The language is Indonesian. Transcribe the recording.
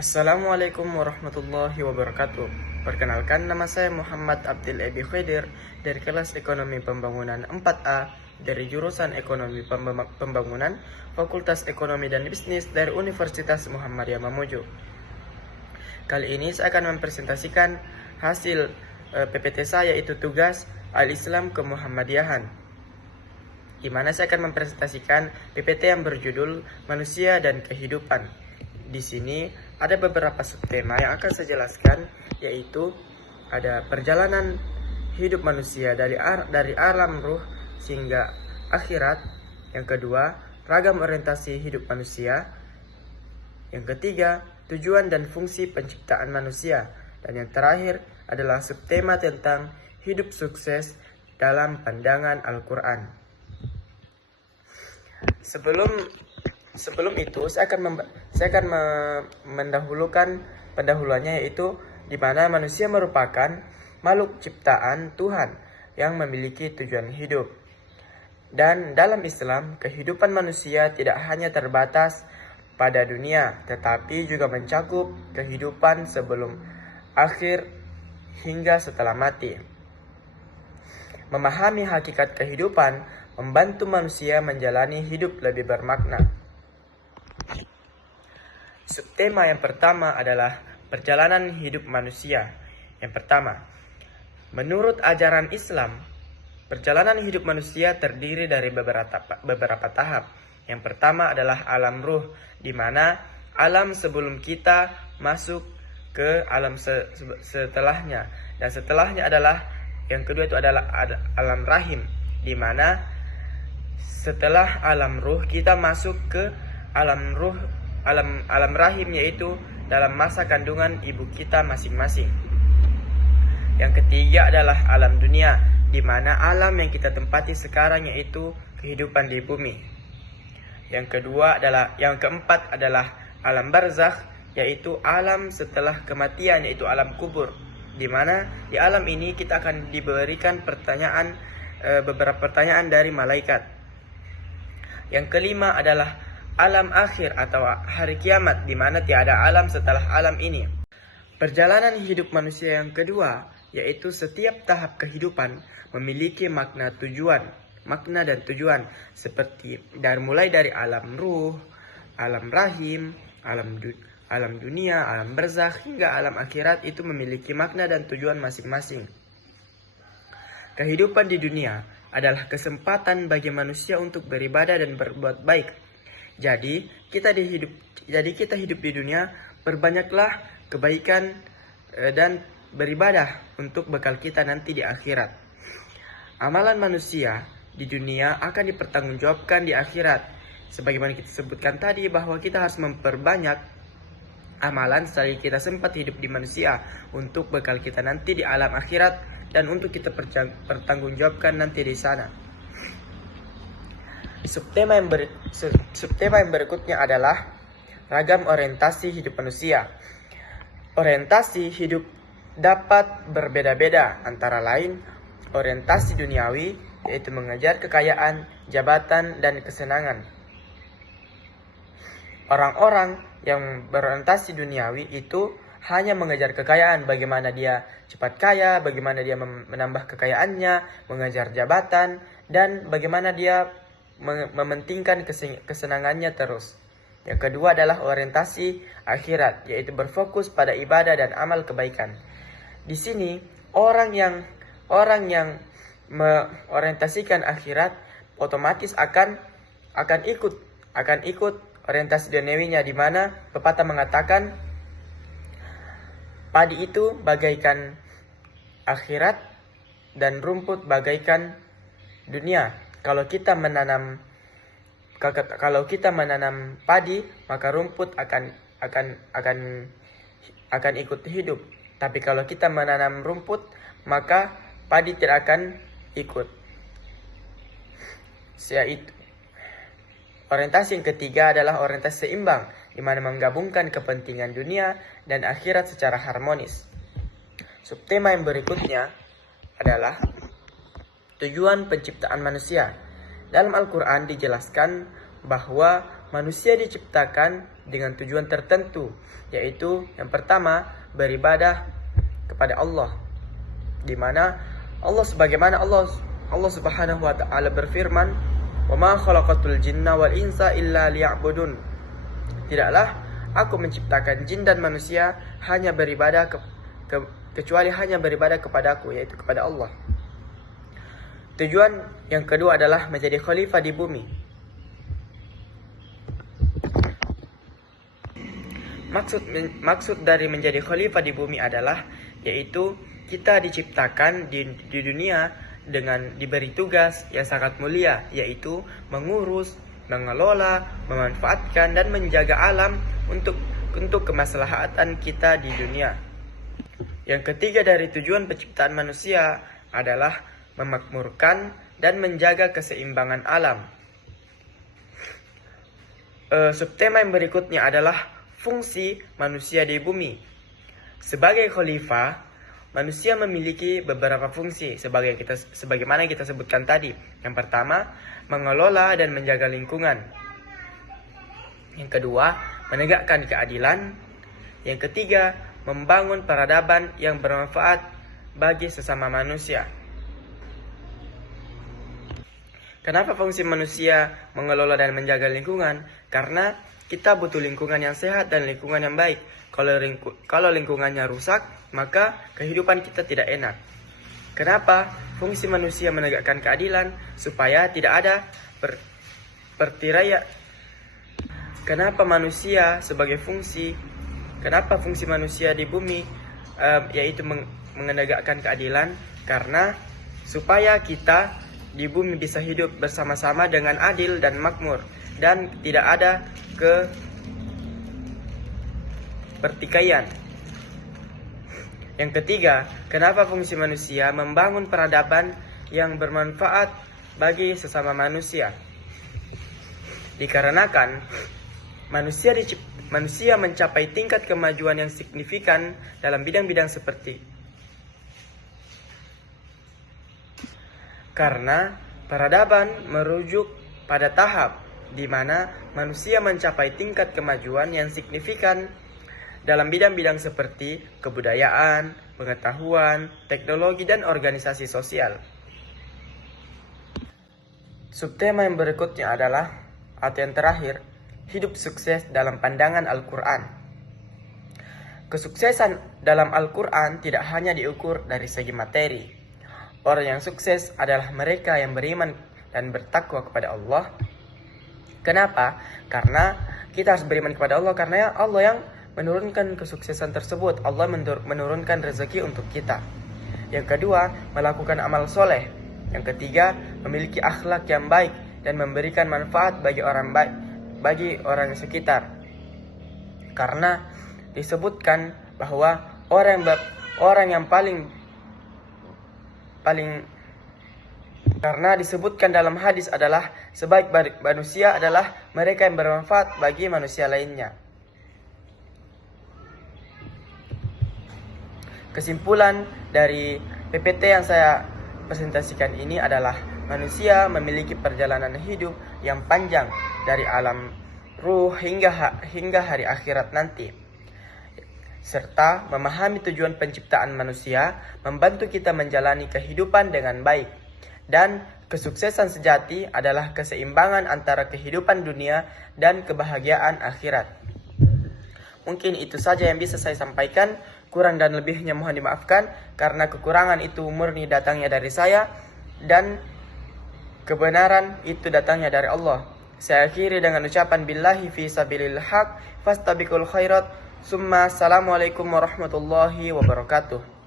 Assalamualaikum warahmatullahi wabarakatuh. Perkenalkan, nama saya Muhammad Abdil Ebi Khidir dari kelas Ekonomi Pembangunan 4A dari jurusan Ekonomi Pembangunan Fakultas Ekonomi dan Bisnis dari Universitas Muhammadiyah Mamuju. Kali ini saya akan mempresentasikan hasil PPT saya, yaitu tugas Al-Islam Kemuhammadiyahan, di mana saya akan mempresentasikan PPT yang berjudul Manusia dan Kehidupan. Di sini ada beberapa subtema yang akan saya jelaskan, yaitu ada perjalanan hidup manusia dari alam ruh sehingga akhirat. Yang kedua, ragam orientasi hidup manusia. Yang ketiga, tujuan dan fungsi penciptaan manusia. Dan yang terakhir adalah subtema tentang hidup sukses dalam pandangan Al-Quran. Sebelum itu, saya akan mendahulukan pendahuluannya, yaitu di mana manusia merupakan makhluk ciptaan Tuhan yang memiliki tujuan hidup. Dan dalam Islam, kehidupan manusia tidak hanya terbatas pada dunia, tetapi juga mencakup kehidupan sebelum akhir hingga setelah mati. Memahami hakikat kehidupan membantu manusia menjalani hidup lebih bermakna. Subtema yang pertama adalah perjalanan hidup manusia. Yang pertama, menurut ajaran Islam, perjalanan hidup manusia terdiri dari beberapa tahap. Yang pertama adalah alam ruh, di mana alam sebelum kita masuk ke alam setelahnya. Dan setelahnya adalah, yang kedua itu adalah alam rahim, di mana setelah alam ruh kita masuk ke alam ruh, alam rahim, yaitu dalam masa kandungan ibu kita masing-masing. Yang ketiga adalah alam dunia, di mana alam yang kita tempati sekarang, yaitu kehidupan di bumi. Yang keempat adalah alam barzakh, yaitu alam setelah kematian, yaitu alam kubur, di mana di alam ini kita akan diberikan beberapa pertanyaan dari malaikat. Yang kelima adalah alam akhir atau hari kiamat, di mana tiada alam setelah alam ini. Perjalanan hidup manusia yang kedua, yaitu setiap tahap kehidupan memiliki makna dan tujuan, seperti mulai dari alam ruh, alam rahim, alam dunia, alam barzakh hingga alam akhirat, itu memiliki makna dan tujuan masing-masing. Kehidupan di dunia adalah kesempatan bagi manusia untuk beribadah dan berbuat baik. Jadi kita hidup di dunia, perbanyaklah kebaikan dan beribadah untuk bekal kita nanti di akhirat. Amalan manusia di dunia akan dipertanggungjawabkan di akhirat. Sebagaimana kita sebutkan tadi, bahwa kita harus memperbanyak amalan selagi kita sempat hidup di manusia untuk bekal kita nanti di alam akhirat dan untuk kita pertanggungjawabkan nanti di sana. Subtema yang berikutnya adalah ragam orientasi hidup manusia. Orientasi hidup dapat berbeda-beda, antara lain orientasi duniawi, yaitu mengejar kekayaan, jabatan, dan kesenangan. Orang-orang yang berorientasi duniawi itu hanya mengejar kekayaan, bagaimana dia cepat kaya, bagaimana dia menambah kekayaannya, mengejar jabatan, dan bagaimana dia mementingkan kesenangannya terus. Yang kedua adalah orientasi akhirat, yaitu berfokus pada ibadah dan amal kebaikan. Di sini orang yang mengorientasikan akhirat otomatis akan ikut orientasi duniawinya, di mana pepatah mengatakan padi itu bagaikan akhirat dan rumput bagaikan dunia. Kalau kita menanam padi, maka rumput akan ikut hidup. Tapi kalau kita menanam rumput, maka padi tidak akan ikut. Orientasi yang ketiga adalah orientasi seimbang, di mana menggabungkan kepentingan dunia dan akhirat secara harmonis. Subtema yang berikutnya adalah tujuan penciptaan manusia. Dalam Al-Quran dijelaskan bahwa manusia diciptakan dengan tujuan tertentu, yaitu yang pertama beribadah kepada Allah, di mana Allah Subhanahu wa taala berfirman, "Wa ma khalaqatul jinna wal insa illa liya'budun." Tidaklah aku menciptakan jin dan manusia hanya beribadah kecuali hanya beribadah kepadaku, yaitu kepada Allah. Tujuan yang kedua adalah menjadi khalifah di bumi. Maksud dari menjadi khalifah di bumi adalah yaitu kita diciptakan di dunia dengan diberi tugas yang sangat mulia, yaitu mengurus, mengelola, memanfaatkan dan menjaga alam untuk kemaslahatan kita di dunia. Yang ketiga dari tujuan penciptaan manusia adalah memakmurkan dan menjaga keseimbangan alam. Subtema yang berikutnya adalah fungsi manusia di bumi. Sebagai khalifah, manusia memiliki beberapa fungsi sebagaimana kita sebutkan tadi. Yang pertama, mengelola dan menjaga lingkungan. Yang kedua, menegakkan keadilan. Yang ketiga, membangun peradaban yang bermanfaat bagi sesama manusia. Kenapa fungsi manusia mengelola dan menjaga lingkungan? Karena kita butuh lingkungan yang sehat dan lingkungan yang baik. Kalau lingkungannya rusak, maka kehidupan kita tidak enak. Kenapa fungsi manusia menegakkan keadilan? Supaya tidak ada pertiraian. Kenapa fungsi manusia di bumi yaitu menegakkan keadilan? Karena supaya kita di bumi bisa hidup bersama-sama dengan adil dan makmur dan tidak ada pertikaian. Yang ketiga, kenapa fungsi manusia membangun peradaban yang bermanfaat bagi sesama manusia? Dikarenakan manusia mencapai tingkat kemajuan yang signifikan dalam bidang-bidang seperti karena peradaban merujuk pada tahap di mana manusia mencapai tingkat kemajuan yang signifikan dalam bidang-bidang seperti kebudayaan, pengetahuan, teknologi, dan organisasi sosial. Subtema yang berikutnya adalah, atau yang terakhir, hidup sukses dalam pandangan Al-Quran. Kesuksesan dalam Al-Quran tidak hanya diukur dari segi materi. Orang yang sukses adalah mereka yang beriman dan bertakwa kepada Allah. Kenapa? Karena kita harus beriman kepada Allah, karena Allah yang menurunkan kesuksesan tersebut. Allah menurunkan rezeki untuk kita. Yang kedua, melakukan amal soleh. Yang ketiga, memiliki akhlak yang baik dan memberikan manfaat bagi orang sekitar. Karena disebutkan bahwa karena disebutkan dalam hadis adalah sebaik manusia adalah mereka yang bermanfaat bagi manusia lainnya. Kesimpulan dari PPT yang saya presentasikan ini adalah manusia memiliki perjalanan hidup yang panjang dari alam ruh hingga hari akhirat nanti. Serta memahami tujuan penciptaan manusia membantu kita menjalani kehidupan dengan baik. Dan kesuksesan sejati adalah keseimbangan antara kehidupan dunia dan kebahagiaan akhirat. Mungkin itu saja yang bisa saya sampaikan. Kurang dan lebihnya mohon dimaafkan, karena kekurangan itu murni datangnya dari saya dan kebenaran itu datangnya dari Allah. Saya akhiri dengan ucapan billahi fi sabilil haq fastabiqul khairat. Assalamualaikum warahmatullahi wabarakatuh.